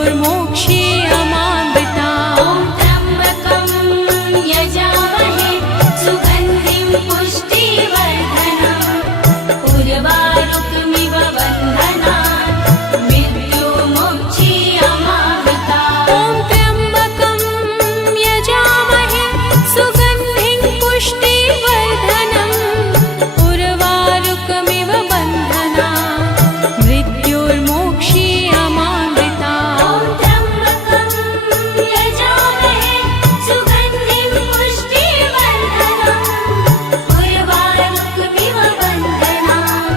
मृत्युर्मोक्षीयमामृता। ॐ त्र्यम्बकं यजामहे सुगन्धिं पुष्टिवर्धनम् उर्वारुकमिव बन्धनान् मृत्युर्मोक्षीयमामृता। ॐ त्र्यम्बकं यजामहे सुगन्धिं पुष्टिवर्धनम् उर्वारुकमिव बन्धनान् मृत्युर्मोक्षीयमामृता। ॐ त्र्यम्बकं यजामहे सुगन्धिं पुष्टिवर्धनम् उर्वारुकमिव बन्धनान्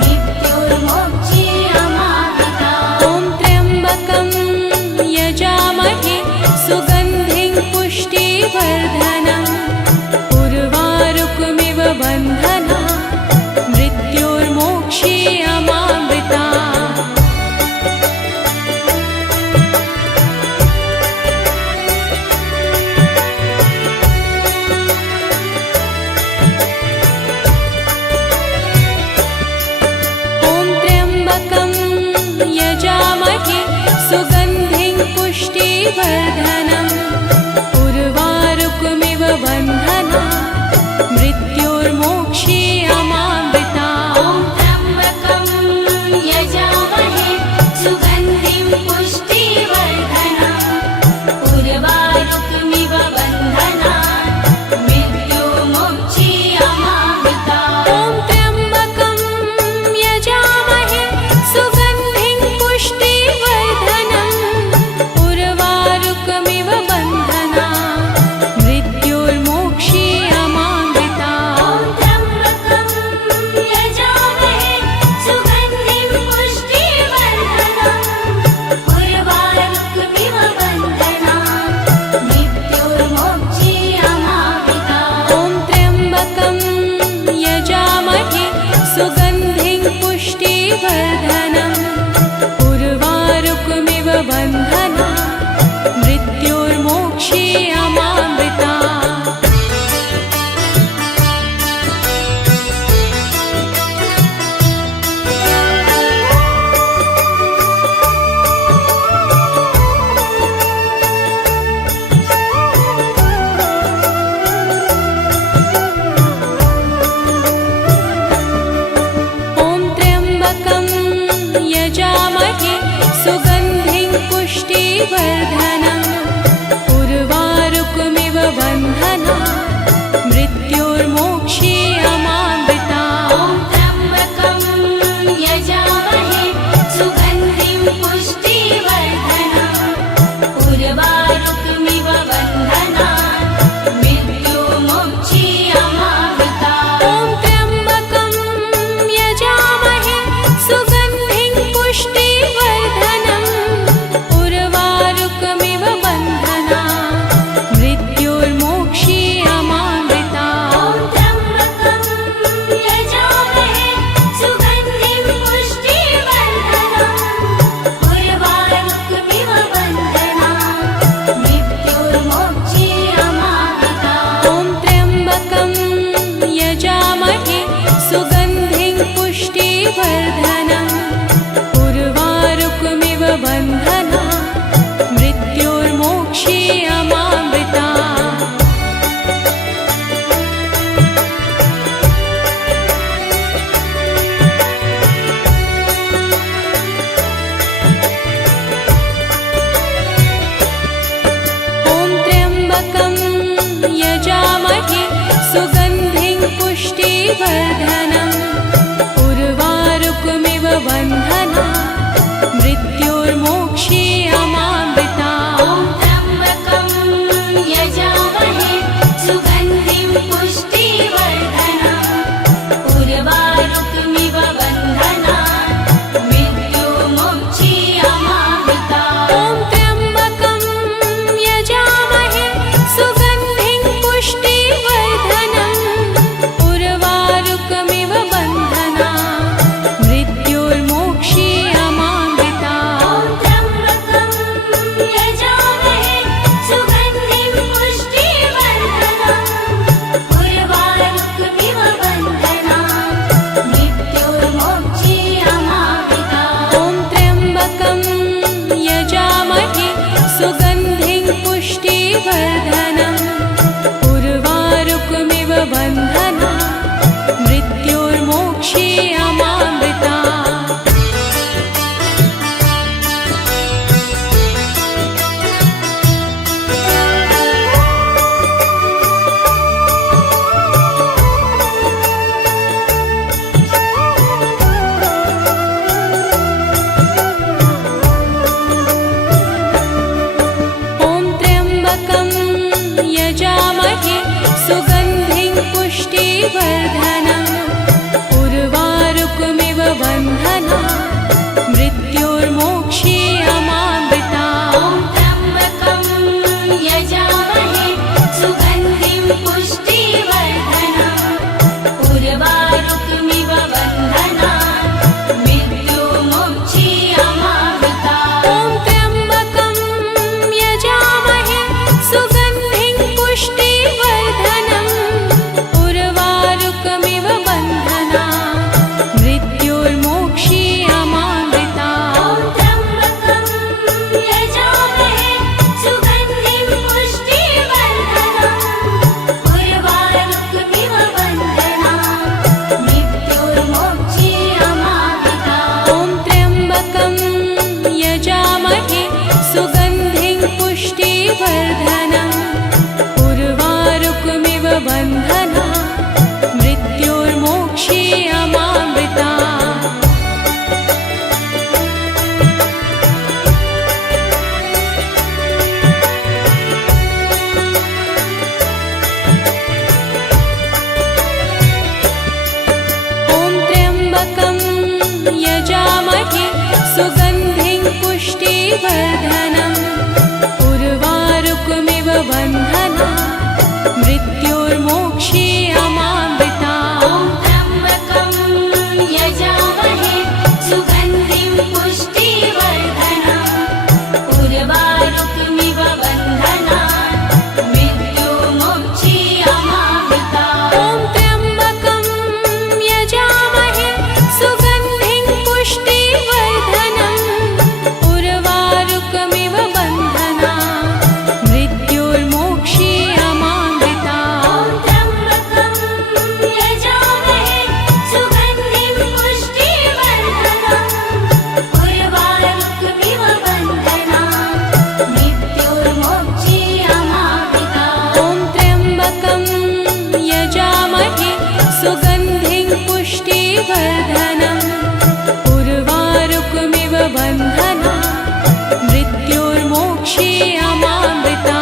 मृत्युर्मोक्षीयमामृता। ॐ त्र्यम्बकं यजामहे सुगन्धिं पुष्टिवर्धनम् उर्वारुकमिव बन्धनान् मृत्युर्मोक्षीयमामृता। ॐ त्र्यम्बकं यजामहे सुगन्धिं पुष्टिवर्धनम् उर्वारुकमिव बन्धनान् मृत्युर्मोक्षीयमामृता। ॐ त्र्यम्बकं यजामहे सुगन्धिं पुष्टिवर्धनम् उर्वारुकमिव बन्धनान् मृत्युर्मोक्षीयमामृता। ॐ त्र्यम्बकं यजामहे सुगन्धिं पुष्टिवर्धनम् उर्वारुकमिव बन्धनान् मृत्युर्मोक्षीयमामृता। ॐ त्र्यम्बकं यजामहे सुगन्धिं पुष्टिवर्धनम् उर्वारुकमिव बन्धनान् मृत्युर्मोक्षीयमामृता। ॐ त्र्यम्बकं यजामहे सुगन्धिं पुष्टिवर्धनम् उर्वारुकमिव बन्धनान् मृत्युर्मोक्षीयमामृता। ॐ त्र्यम्बकं यजामहे सुगन्धिं पुष्टिवर्धनम् उर्वारुकमिव बन्धनान् मृत्युर्मोक्षीयमामृता। ॐ त्र्यम्बकं यजामहे सुगन्धिं पुष्टिवर्धनम् उर्वारुकमिव बन्धनान् मृत्युर्मोक्षीयमामृता। ॐ त्र्यम्बकं यजामहे सुगन्धिं पुष्टिवर्धनम् उर्वारुकमिव बन्धनान् मृत्युर्मोक्षीयमामृता। ॐ त्र्यम्बकं यजामहे सुगन्धिं पुष्टिवर्धनम् उर्वारुकमिव बन्धनान् मृत्युर्मोक्षीयमामृता। ॐ त्र्यम्बकं यजामहे सुगन्धिं पुष्टिवर्धनम् उर्वारुकमिव बन्धनान् मृत्युर्मोक्षीयमामृता। ॐ त्र्यम्बकं यजामहे सुगन्धिं पुष्टिवर्धनम् उर्वारुकमिव बन्धनान् मृत्युर्मोक्षीयमामृता। ॐ त्र्यम्बकं यजामहे सुगन्धिं पुष्टिवर्धनम् उर्वारुकमिव बन्धनान् मृत्युर्मोक्षीयमामृता। ॐ त्र्यम्बकं यजामहे सुगन्धिं पुष्टिवर्धनम् उर्वारुकमिव बन्धनान् मृत्युर्मोक्षीयमामृता। पुष्टिवर्धनम् उर्वारुकमिव बन्धना मृत्योर्मोक्षीयमामृता सुगन्धिं पुष्टिवर्धनम् उर्वारुकमिव बन्धना मृत्योर्मोक्षीयमामृता ॐ त्र्यम्बकं यजामहे सुगन्धिं पुष्टिवर्धनम् उर्वारुकमिव बन्धना मृत्युर्मोक्षीयमामृता ॐ त्र्यम्बकं यजामहे सुगन्धिं पुष्टिवर्धनम् उर्वारुकमिव बन्धना मृत्योर्मोक्षीयमामृता ॐ त्र्यम्बकं यजामहे सुगन्धिं पुष्टिवर्धनम् उर्वारुकमिव बन्धना मृत्युर्मोक्षीयमामृता ॐ त्र्यम्बकं यजामहे सुगन्धिं पुष्टिवर्धनम् उर्वारुकमिव बन्धना मृत्योर्मोक्षीयमामृता ॐ त्र्यम्बकं यजामहे सुगन्धिं पुष्टिवर्धनम् उर्वारुकमिव बन्धना मृत्योर्मोक्षीयमामृता ॐ त्र्यम्बकं यजामहे सुगन्धिं पुष्टिवर्धनम् उर्वारुकमिव बन्धना मृत्युर्मोक्षीयमामृता ॐ त्र्यम्बकं यजामहे सुगन्धिं पुष्टिवर्धनम् उर्वारुकमिव बन्धना मृत्योर्मोक्षीयमामृता ॐ त्र्यम्बकं यजामहे सुगन्धिं पुष्टिवर्धनम् उर्वारुकमिव बन्धना मृत्युर्मोक्षीयमामृता ॐ त्र्यम्बकं यजामहे सुगन्धिं पुष्टिवर्धनम् उर्वारुकमिव बन्धना मृत्योर्मोक्षीयमामृता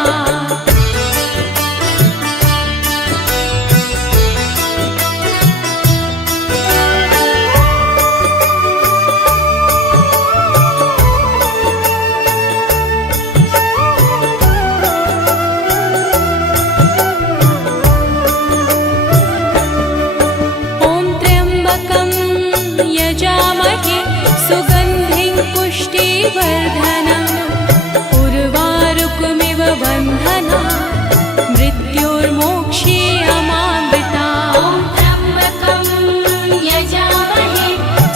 ॐ त्र्यम्बकं यजामहे सुगन्धिं पुष्टिवर्धनम् उर्वारुकमिव बन्धना मृत्योर्मोक्षीयमामृता ॐ त्र्यम्बकं यजामहे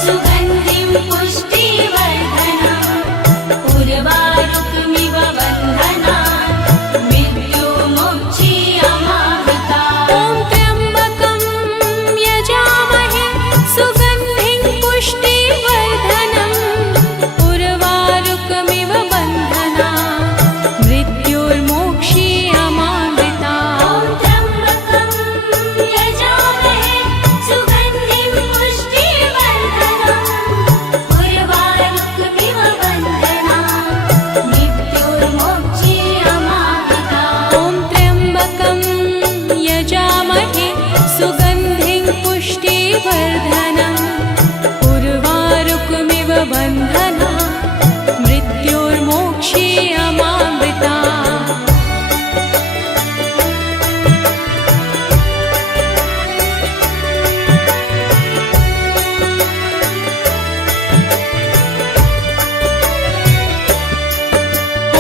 सुगन्धिं पुष्टिवर्धनम् उर्वारुकमिव बन्धना मृत्युर्मोक्षीयमामृता ॐ त्र्यम्बकं यजामहे सुगन्धिं पुष्टिवर्धनम् उर्वारुकमिव बन्धना मृत्योर्मोक्षीयमामृता ॐ त्र्यम्बकं यजामहे सुगन्धिं पुष्टिवर्धनम् उर्वारुकमिव बन्धना मृत्युर्मोक्षीयमामृता ॐ त्र्यम्बकं यजामहे सुगन्धिं पुष्टिवर्धनम् उर्वारुकमिव बन्धना मृत्योर्मोक्षीयमामृता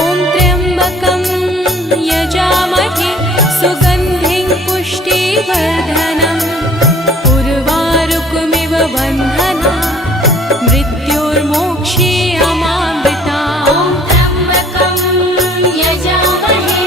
ॐ त्र्यम्बकं यजामहे सुगन्धिं पुष्टिवर्धनम् उर्वारुकमिव बन्धना मृत्योर्मोक्षीयमामृता ॐ त्र्यम्बकं यजामहे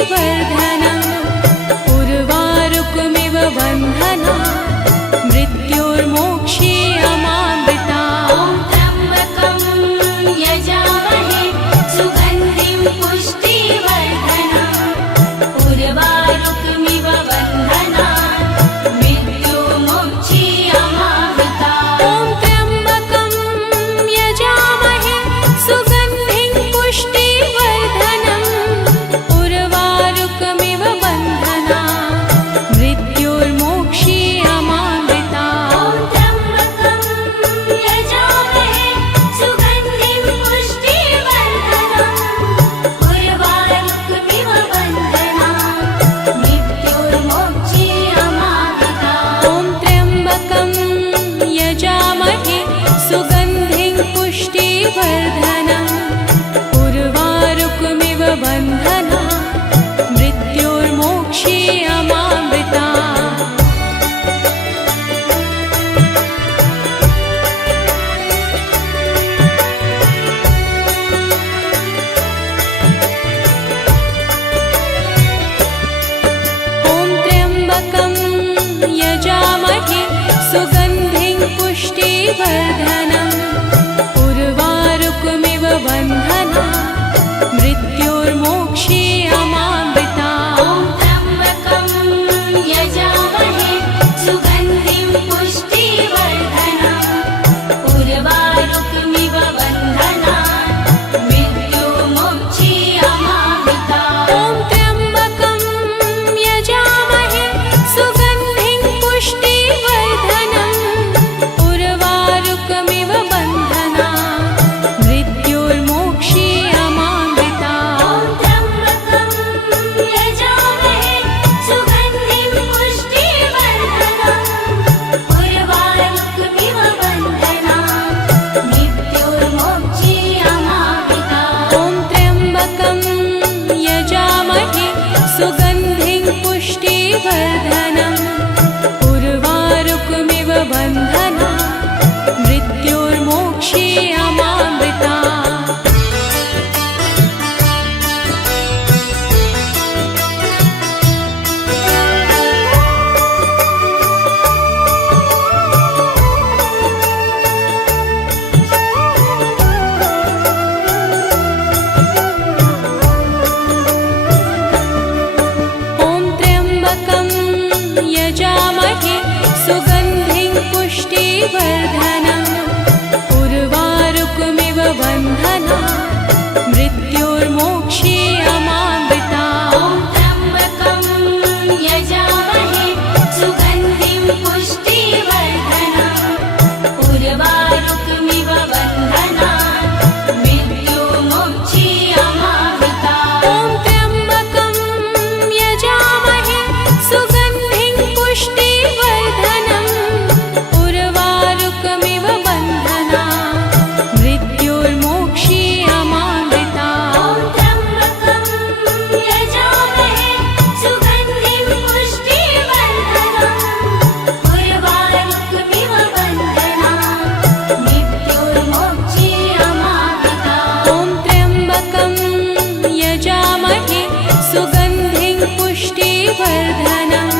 पुष्टिवर्धनम् उर्वारुकमिव बन्धनात् मृत्योर्मोक्षीयमामृतात्। ॐ त्र्यम्बकं यजामहे सुगन्धिं पुष्टिवर्धनम् उर्वारुकमिव बन्धनात् मृत्योर्मोक्षीयमामृतात्। ॐ त्र्यम्बकं यजामहे सुगन्धिं पुष्टिवर्धनम् उर्वारुकमिव बन्धनात् मृत्योर्मोक्षीयमामृतात्। ॐ त्र्यम्बकं यजामहे सुगन्धिं पुष्टिवर्धनम् उर्वारुकमिव बन्धनात् मृत्योर्मोक्षीयमामृतात्। ॐ त्र्यम्बकं यजामहे सुगन्धिं पुष्टिवर्धनम् उर्वारुकमिव बन्धनात् मृत्योर्मोक्षीयमामृतात्। ॐ त्र्यम्बकं यजामहे सुगन्धिं पुष्टिवर्धनम् उर्वारुकमिव बन्धनात् मृत्योर्मोक्षीयमामृतात्। ॐ त्र्यम्बकं यजामहे सुगन्धिं पुष्टिवर्धनम् उर्वारुकमिव बन्धनात् मृत्योर्मोक्षीयमामृतात्। ॐ त्र्यम्बकं यजामहे सुगन्धिं पुष्टिवर्धनम् उर्वारुकमिव बन्धनात् मृत्योर्मोक्षीयमामृतात्। ॐ त्र्यम्बकं यजामहे सुगन्धिं पुष्टिवर्धनम् उर्वारुकमिव बन्धनात् मृत्योर्मोक्षीयमामृतात्। ॐ त्र्यम्बकं यजामहे सुगन्धिं पुष्टिवर्धनम् उर्वारुकमिव बन्धनात् मृत्योर्मोक्षीयमामृतात्। ॐ त्र्यम्बकं यजामहे सुगन्धिं पुष्टिवर्धनम् उर्वारुकमिव बन्धनात् मृत्योर्मोक्षीयमामृतात्। ॐ त्र्यम्बकं यजामहे सुगन्धिं पुष्टिवर्धनम् उर्वारुकमिव बन्धनात् मृत्योर्मोक्षीयमामृतात्। ॐ त्र्यम्बकं यजामहे सुगन्धिं पुष्टिवर्धनम् उर्वारुकमिव बन्धनात् मृत्योर्मोक्षीयमामृतात्। ॐ त्र्यम्बकं यजामहे सुगन्धिं पुष्टिवर्धनम् उर्वारुकमिव बन्धनात् मृत्योर्मोक्षीयमामृतात्। ॐ त्र्यम्बकं यजामहे सुगन्धिं पुष्टिवर्धनम्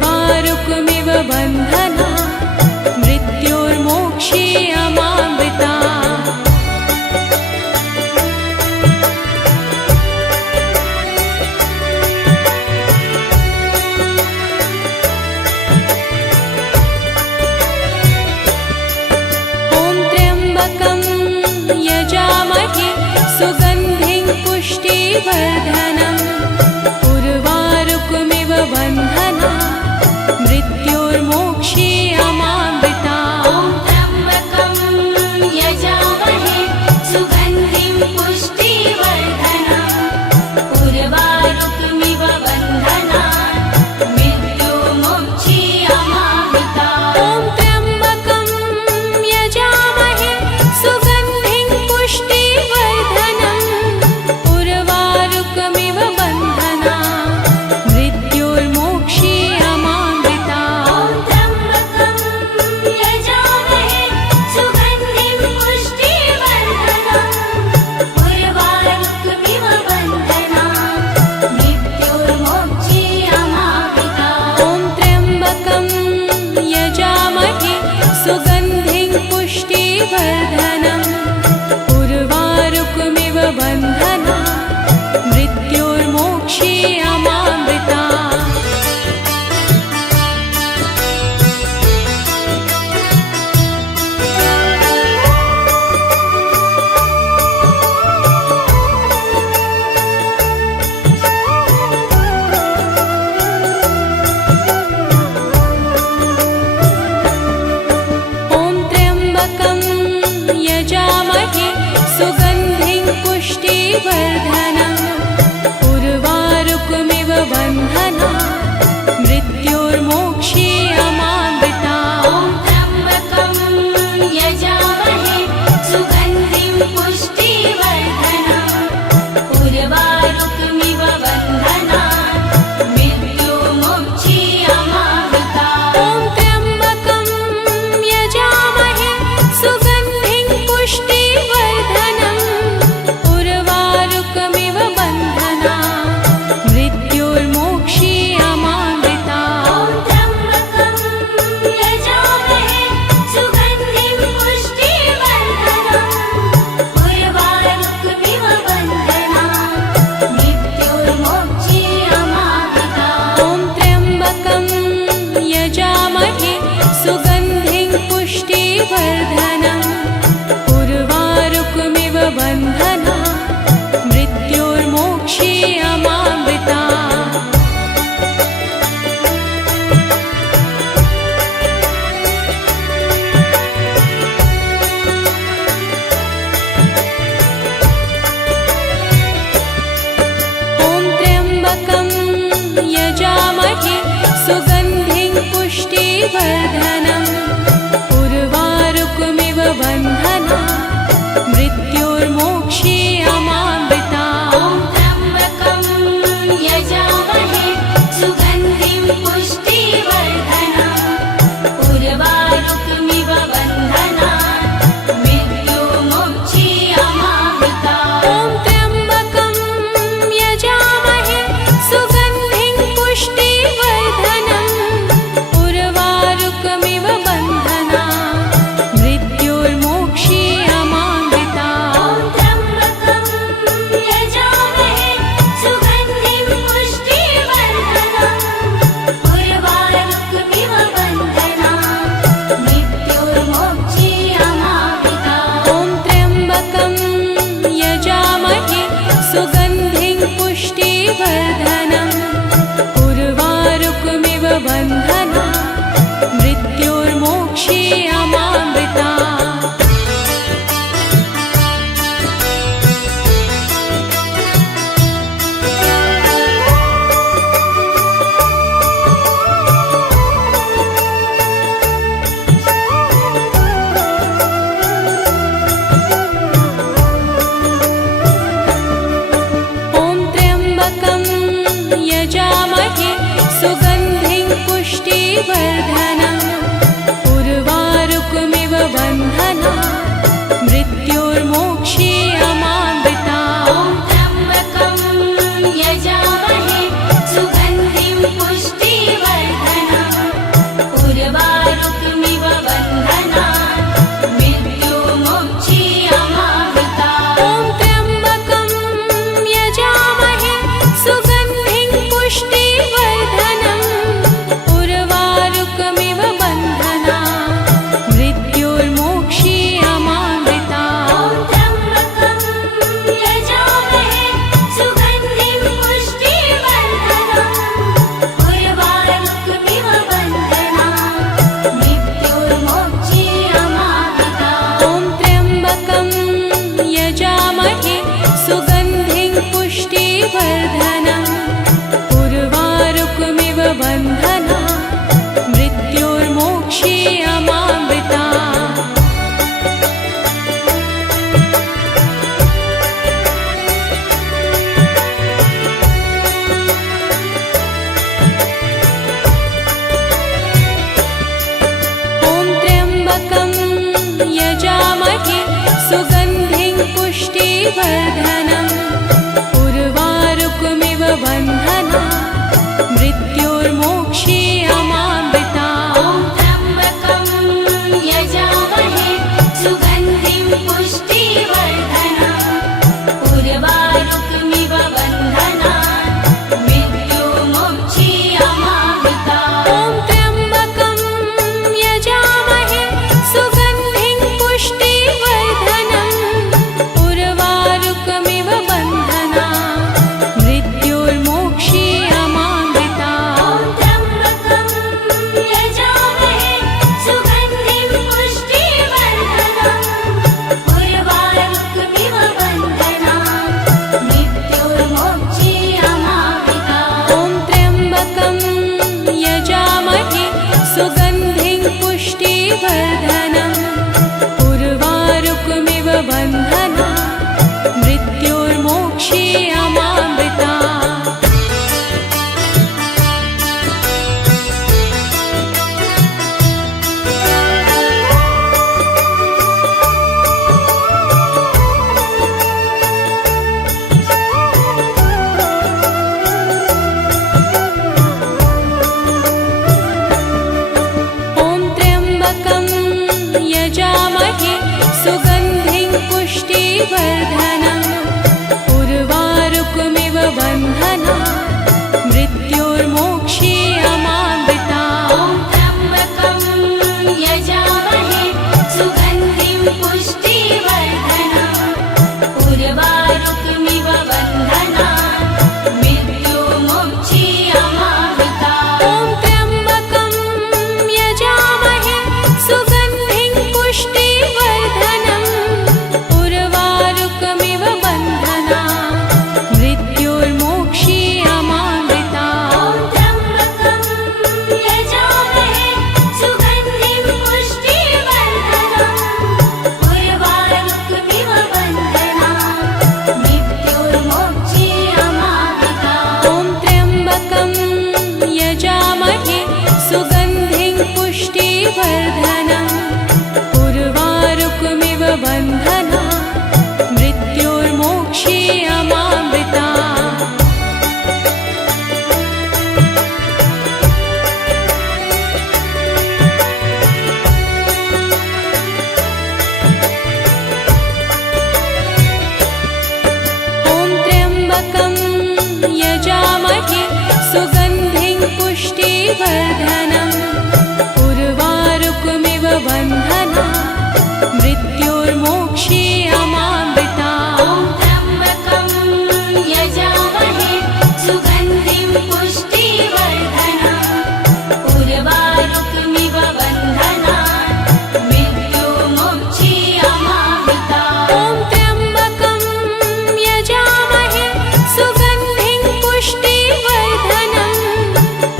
उर्वारुकमिव बन्धनात् मृत्योर्मोक्षीयमामृतात्। ॐ त्र्यम्बकं यजामहे सुगन्धिं पुष्टिवर्धनम् उर्वारुकमिव बन्धनात् मृत्योर्मोक्षीयमामृतात्। ॐ त्र्यम्बकं यजामहे सुगन्धिं पुष्टिवर्धनम् उर्वारुकमिव बन्धनात् मृत्योर्मोक्षीयमामृतात्। ॐ त्र्यम्बकं यजामहे सुगन्धिं पुष्टिवर्धनम् उर्वारुकमिव बन्धनात् मृत्योर्मोक्षीयमामृतात्। ॐ त्र्यम्बकं पुष्टिवर्धनम् उर्वारुकमिव बन्धना मृत्युर्मोक्षीयमामृता सुगन्धिं पुष्टिवर्धनम् उर्वारुकमिव बन्धना मृत्युर्मोक्षीयमामृता त्र्यम्बकं यजामहे सुगन्धिं पुष्टिवर्धनम् उर्वारुकमिव बन्धना मृत्युर्मोक्षीयमामृता त्र्यम्बकं यजामहे सुगन्धिं पुष्टिवर्धनम् उर्वारुकमिव बन्धना मृत्युर्मोक्षीयमामृता त्र्यम्बकं यजामहे सुगन्धिं पुष्टिवर्धनम् उर्वारुकमिव बन्धना मृत्युर्मोक्षीयमामृता त्र्यम्बकं यजामहे सुगन्धिं पुष्टिवर्धनम् उर्वारुकमिव बन्धना मृत्युर्मोक्षीयमामृता त्र्यम्बकं यजामहे सुगन्धिं पुष्टिवर्धनम् उर्वारुकमिव बन्धना मृत्युर्मोक्षीयमामृता त्र्यम्बकं यजामहे सुगन्धिं पुष्टिवर्धनम् उर्वारुकमिव बन्धना मृत्युर्मोक्षीयमामृता त्र्यम्बकं यजामहे सुगन्धिं पुष्टिवर्धनम् उर्वारुकमिव बन्धना मृत्युर्मोक्षीयमामृता त्र्यम्बकं यजामहे सुगन्धिं पुष्टिवर्धनम् उर्वारुकमिव बन्धना मृत्युर्मोक्षीयमामृता त्र्यम्बकं यजामहे सुगन्धिं पुष्टिवर्धनम् उर्वारुकमिव बन्धना मृत्युर्मोक्षीयमामृता त्र्यम्बकं यजामहे सुगन्धिं पुष्टिवर्धनम् उर्वारुकमिव बन्धना मृत्युर्मोक्षीयमामृता त्र्यम्बकं यजामहे सुगन्धिं पुष्टिवर्धनम् उर्वारुकमिव बन्धना मृत्युर्मोक्षीयमामृता त्र्यम्बकं यजामहे सुगन्धिं पुष्टिवर्धनम् उर्वारुकमिव बन्धना मृत्युर्मोक्षीयमामृता त्र्यम्बकं यजामहे सुगन्धिं पुष्टिवर्धनम् उर्वारुकमिव बन्धना मृत्युर्मोक्षीयमामृता त्र्यम्बकं यजामहे सुगन्धिं पुष्टिवर्धनम् उर्वारुकमिव बन्धना मृत्युर्मोक्षीयमामृता त्र्यम्बकं यजामहे सुगन्धिं पुष्टिवर्धनम् उर्वारुकमिव बन्धना मृत्युर्मोक्षीयमामृता त्र्यम्बकं यजामहे सुगन्धिं यजामहे सुगन्धिं पुष्टिवर्धनम् उर्वारुकमिव बन्धना मृत्योर्मोक्षीयमामृतात्। ॐ त्र्यम्बकं यजामहे सुगन्धिं पुष्टिवर्धनम् उर्वारुकमिव बन्धनात् मृत्युर्मोक्षीयमामृतात्। ॐ त्र्यम्बकं यजामहे सुगन्धिं पुष्टिवर्धनम् उर्वारुकमिव बन्धनात् मृत्योर्मोक्षीयमामृतात्। ॐ त्र्यम्बकं यजामहे सुगन्धिं पुष्टिवर्धनम् उर्वारुकमिव बन्धनात् मृत्युर्मोक्षीयमामृतात्। ॐ त्र्यम्बकं यजामहे सुगन्धिं पुष्टिवर्धनम् उर्वारुकमिव बन्धनात् मृत्योर्मोक्षीयमामृतात्। ॐ त्र्यम्बकं यजामहे सुगन्धिं पुष्टिवर्धनम् उर्वारुकमिव बन्धनात् मृत्योर्मोक्षीयमामृतात्। ॐ त्र्यम्बकं यजामहे सुगन्धिं पुष्टिवर्धनम् उर्वारुकमिव बन्धनात् मृत्युर्मोक्षीयमामृतात्। ॐ त्र्यम्बकं यजामहे सुगन्धिं पुष्टिवर्धनम्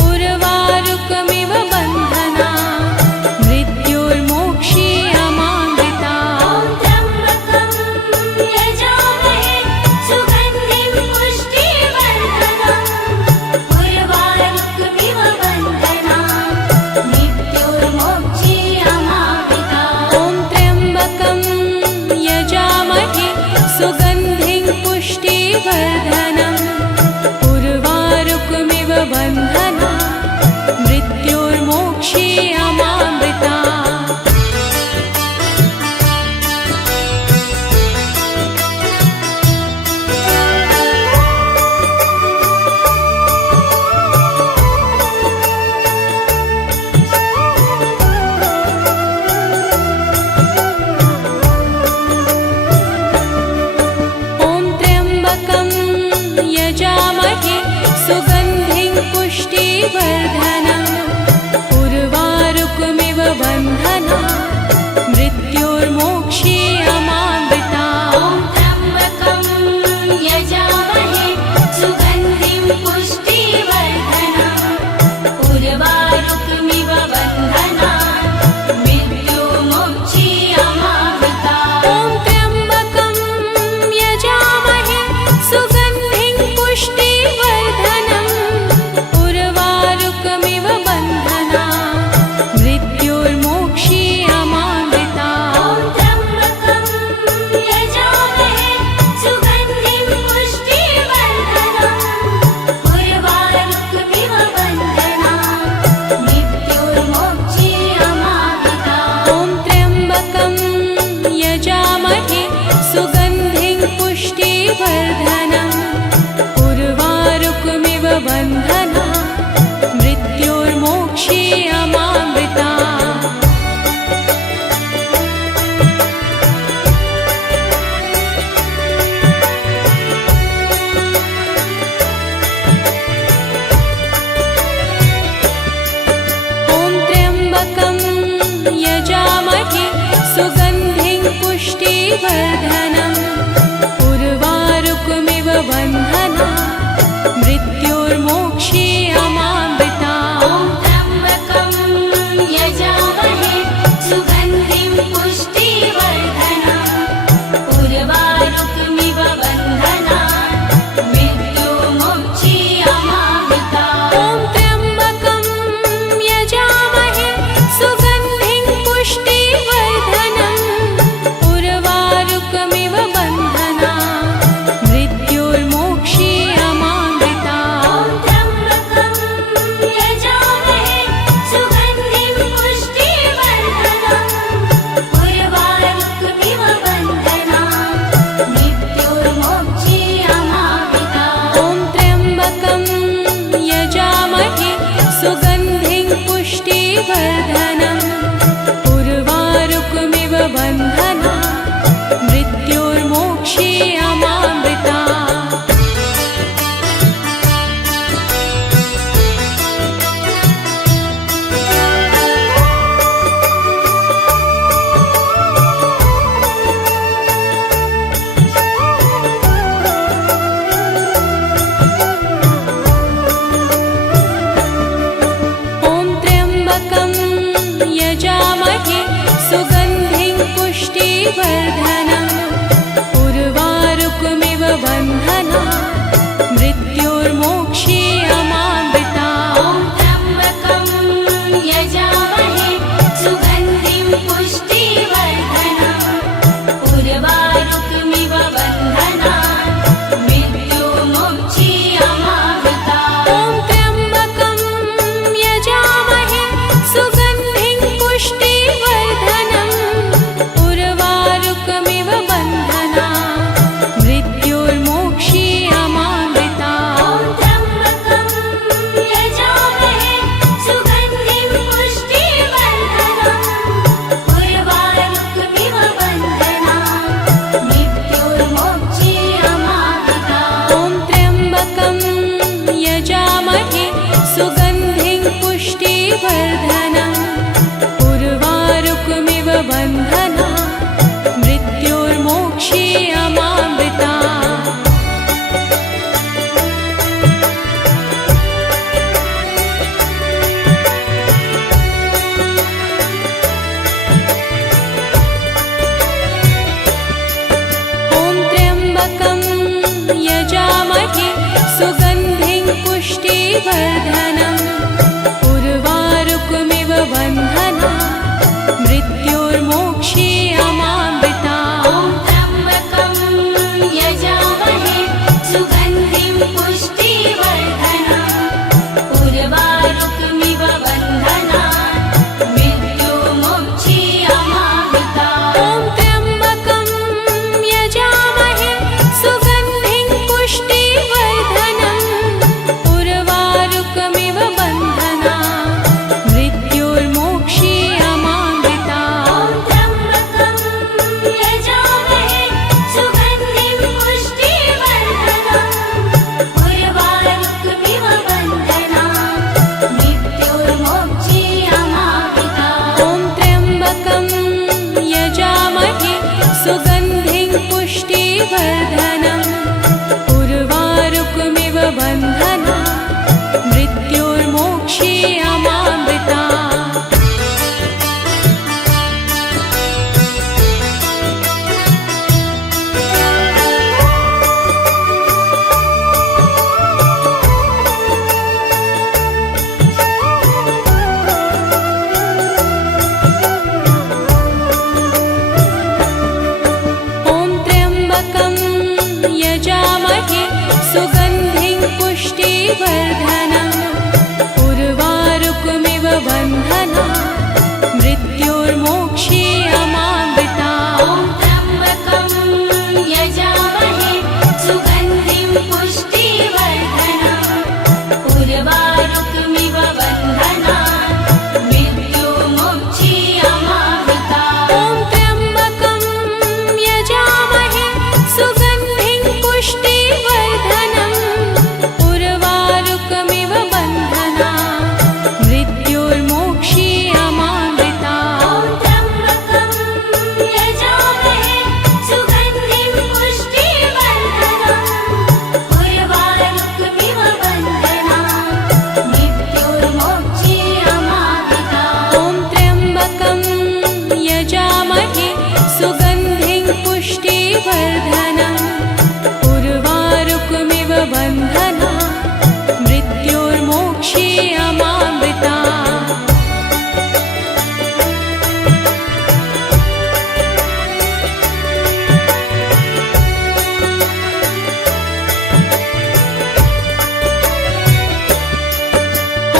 उर्वारुकमिव बन्धनात् मृत्योर्मोक्षीयमामृतात्। ॐ त्र्यम्बकं यजामहे सुगन्धिं पुष्टिवर्धनम् उर्वारुकमिव बन्धनात् मृत्युर्मोक्षीयमामृतात्। ॐ त्र्यम्बकं यजामहे सुगन्धिं पुष्टिवर्धनम् उर्वारुकमिव बन्धनात् मृत्योर्मोक्षीयमामृतात्। ॐ त्र्यम्बकं यजामहे सुगन्धिं पुष्टिवर्धनम् उर्वारुकमिव बन्धनात् मृत्योर्मोक्षीयमामृतात्। ॐ त्र्यम्बकं यजामहे सुगन्धिं पुष्टिवर्धनम् उर्वारुकमिव बन्धनात् मृत्युर्मोक्षीयमामृतात्। ॐ त्र्यम्बकं यजामहे सुगन्धिं पुष्टिवर्धनम् उर्वारुकमिव बन्धनात् मृत्योर्मोक्षीयमामृतात्। ॐ त्र्यम्बकं यजामहे सुगन्धिं पुष्टिवर्धनम् उर्वारुकमिव बन्धनात् मृत्युर्मोक्षीयमामृतात्। ॐ त्र्यम्बकं यजामहे सुगन्धिं पुष्टिवर्धनम् उर्वारुकमिव बन्धनात् मृत्योर्मोक्षीयमामृतात्। ॐ त्र्यम्बकं यजामहे सुगन्धिं पुष्टिवर्धनम् उर्वारुकमिव बन्धनात् मृत्योर्मोक्षीयमामृतात्। ॐ त्र्यम्बकं यजामहे सुगन्धिं पुष्टिवर्धनम् उर्वारुकमिव बन्धनात् मृत्युर्मोक्षीयमामृतात्। ॐ त्र्यम्बकं यजामहे सुगन्धिं पुष्टिवर्धनम् उर्वारुकमिव बन्धनात् मृत्योर्मोक्षीयमामृतात्। ॐ त्र्यम्बकं पुष्टिवर्धनम् उर्वारुकमिव बन्धना मृत्युर्मोक्षीयमामृता ॐ त्र्यम्बकं यजामहे सुगन्धिं पुष्टिवर्धनम् उर्वारुकमिव बन्धनात् मृत्युर्मोक्षीयमामृता ॐ त्र्यम्बकं यजामहे सुगन्धिं पुष्टिवर्धनम् उर्वारुकमिव बन्धना मृत्युर्मोक्षीयमामृता ॐ त्र्यम्बकं यजामहे सुगन्धिं पुष्टिवर्धनम् उर्वारुकमिव बन्धनात् मृत्युर्मोक्षीयमामृता ॐ त्र्यम्बकं यजामहे सुगन्धिं पुष्टिवर्धनम् उर्वारुकमिव बन्धना मृत्युर्मोक्षीयमामृता ॐ त्र्यम्बकं यजामहे सुगन्धिं पुष्टिवर्धनम् उर्वारुकमिव बन्धना मृत्युर्मोक्षीयमामृता ॐ त्र्यम्बकं यजामहे सुगन्धिं पुष्टिवर्धनम् उर्वारुकमिव बन्धनात् मृत्युर्मोक्षीयमामृता ॐ त्र्यम्बकं यजामहे सुगन्धिं पुष्टिवर्धनम् उर्वारुकमिव बन्धना मृत्युर्मोक्षीयमामृता ॐ त्र्यम्बकं यजामहे सुगन्धिं पुष्टिवर्धनम् उर्वारुकमिव बन्धनात् मृत्युर्मोक्षीयमामृता ॐ त्र्यम्बकं यजामहे सुगन्धिं पुष्टिवर्धनम् उर्वारुकमिव बन्धना मृत्युर्मोक्षीयमामृता ॐ त्र्यम्बकं यजामहे सुगन्धिं पुष्टिवर्धनम् उर्वारुकमिव बन्धना मृत्युर्मोक्षीयमामृता ॐ त्र्यम्बकं यजामहे सुगन्धिं पुष्टिवर्धनम् उर्वारुकमिव बन्धनात् मृत्युर्मोक्षीयमामृता ॐ त्र्यम्बकं यजामहे सुगन्धिं पुष्टिवर्धनम् उर्वारुकमिव बन्धना मृत्युर्मोक्षीयमामृता ॐ त्र्यम्बकं यजामहे सुगन्धिं पुष्टिवर्धनम् उर्वारुकमिव बन्धनात् मृत्युर्मोक्षीयमामृता ॐ त्र्यम्बकं यजामहे सुगन्धिं पुष्टिवर्धनम् उर्वारुकमिव बन्धना मृत्युर्मोक्षीयमामृता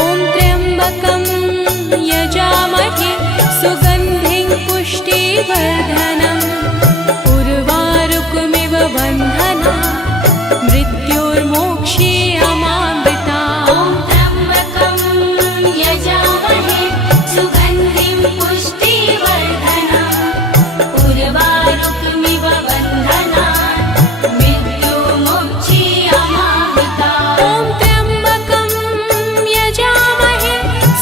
ॐ त्र्यम्बकं यजामहे सुगन्धिं पुष्टिवर्धनम् उर्वारुकमिव बन्धना मृत्युर्मोक्षीयमामृता ॐ त्र्यम्बकं यजामहे सुगन्धिं पुष्टिवर्धनम् उर्वारुकमिव बन्धनात् मृत्युर्मोक्षीयमामृता ॐ त्र्यम्बकं यजामहे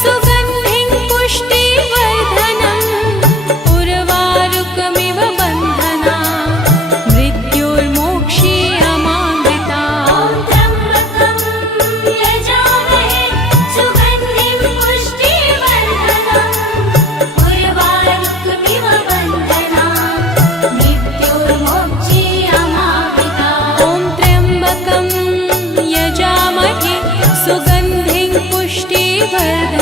सुगन्धिं पुष्टिवर्धनम् उर्वारुकमिव पुष्टिवर्धनम्